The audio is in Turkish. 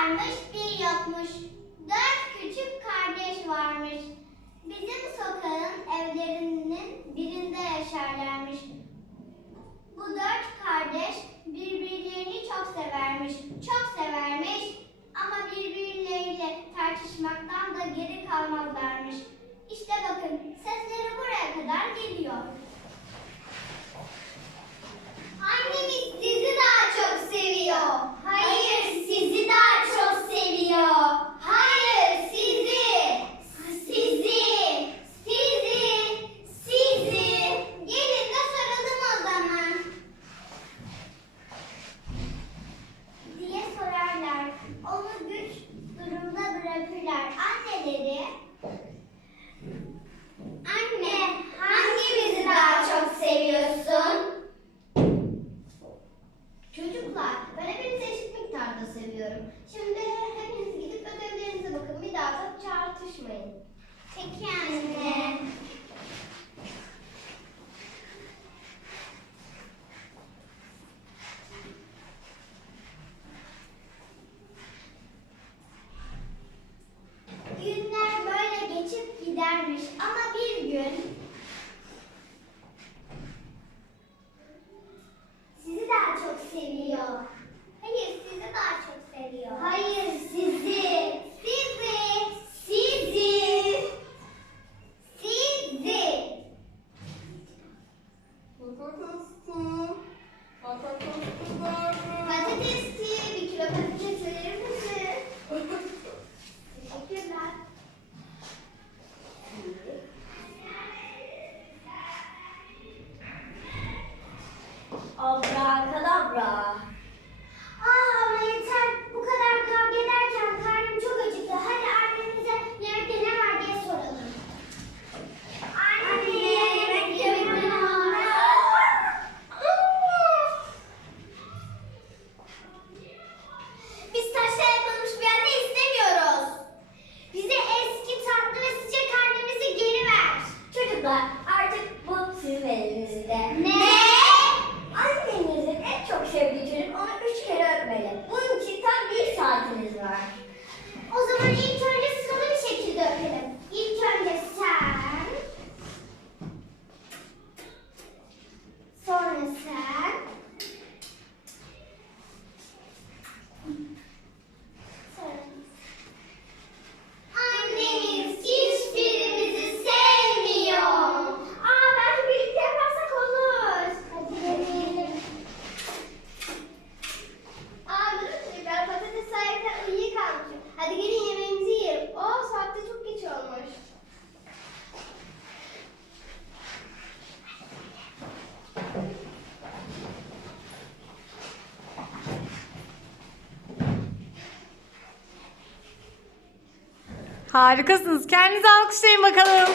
varmış, bir yokmuş. Dört küçük kardeş varmış. Bizim sokağın evlerinin birinde yaşarlarmış. Bu dört kardeş birbirlerini çok severmiş. Çok severmiş ama birbirleriyle tartışmaktan da geri kalmazlarmış. İşte bakın sesleri buraya kadar geliyor. Seviyorum. Şimdi hepiniz gidip ödevlerinize bakın. Bir daha da tartışmayın. Peki anne. Abrakadabra. Aa ama yeter. Bu kadar kavga ederken karnım çok acıktı. Hadi annemize yemekte ne var diye soralım. Anne, yemekte ne var? Biz taşla yapılmış bir anne istemiyoruz. Bize eski tatlı ve sıcak annemizi geri ver. Çocuklar Harikasınız. Kendinizi alkışlayın bakalım.